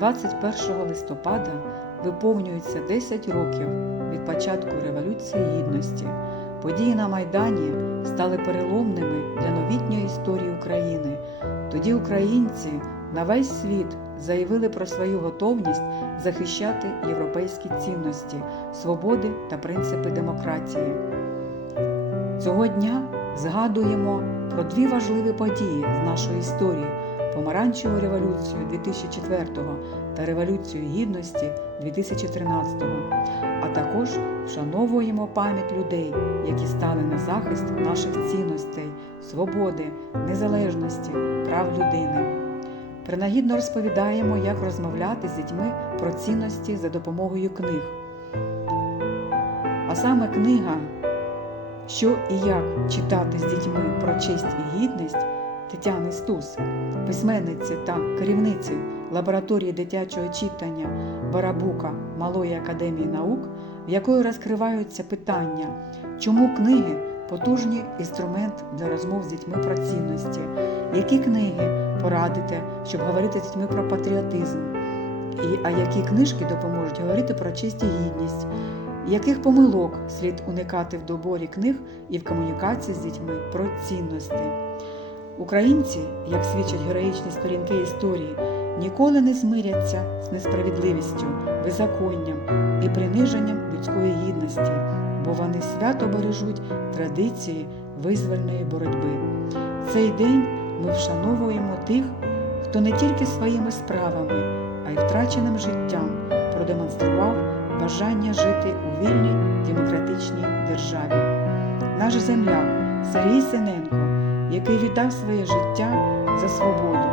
21 листопада виповнюється 10 років від початку Революції Гідності. Події на Майдані стали переломними для новітньої історії України. Тоді українці на весь світ заявили про свою готовність захищати європейські цінності, свободи та принципи демократії. Цього дня згадуємо про дві важливі події з нашої історії: Помаранчеву революцію 2004-го та Революцію Гідності 2013-го, а також вшановуємо пам'ять людей, які стали на захист наших цінностей, свободи, незалежності, прав людини. Принагідно розповідаємо, як розмовляти з дітьми про цінності за допомогою книг. А саме книга що і як читати з дітьми про честь і гідність Тетяни Стус, письменниці та керівниці лабораторії дитячого читання Барабука Малої академії наук, в якої розкриваються питання, чому книги потужний інструмент для розмов з дітьми про цінності, які книги порадите, щоб говорити з дітьми про патріотизм, і, а які книжки допоможуть говорити про честь гідність яких помилок слід уникати в доборі книг і в комунікації з дітьми про цінності. Українці, як свідчать героїчні сторінки історії, ніколи не змиряться з несправедливістю, беззаконням і приниженням людської гідності, бо вони свято бережуть традиції визвольної боротьби. Цей день ми вшановуємо тих, хто не тільки своїми справами, а й втраченим життям продемонстрував бажання жити у вільній демократичній державі. Наш земляк Сергій Синенко, який віддав своє життя за свободу,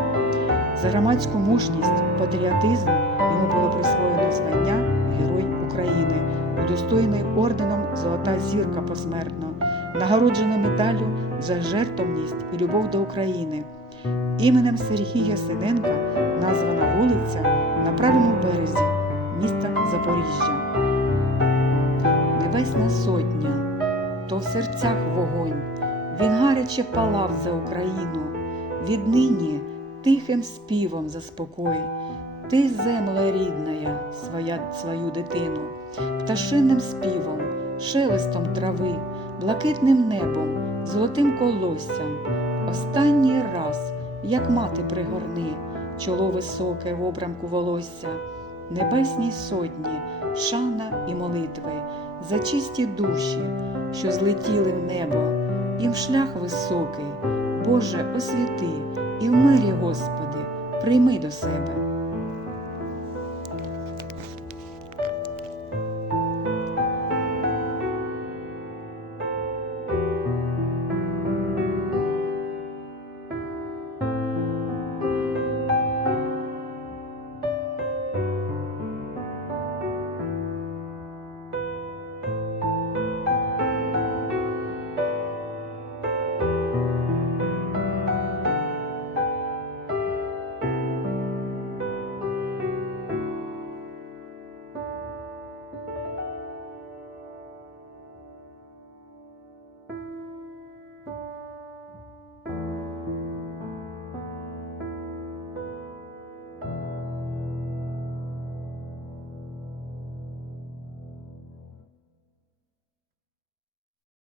за громадську мужність, патріотизм, йому було присвоєно звання Герой України, удостоєний орденом Золота зірка посмертно, нагороджено медаллю за жертовність і любов до України. Іменем Сергія Синенка названа вулиця на правому березі міста Запоріжжя. Небесна сотня, то в серцях вогонь, він гаряче палав за Україну, віднині тихим співом заспокой. Ти, земля рідная, своя, свою дитину, пташинним співом, шелестом трави, блакитним небом, золотим колоссям. Останній раз, як мати пригорни, чоло високе в обрамку волосся, небесній сотні, шана і молитви, за чисті душі, що злетіли в небо, їм шлях високий, Боже, освіти, і в мирі, Господи, прийми до себе.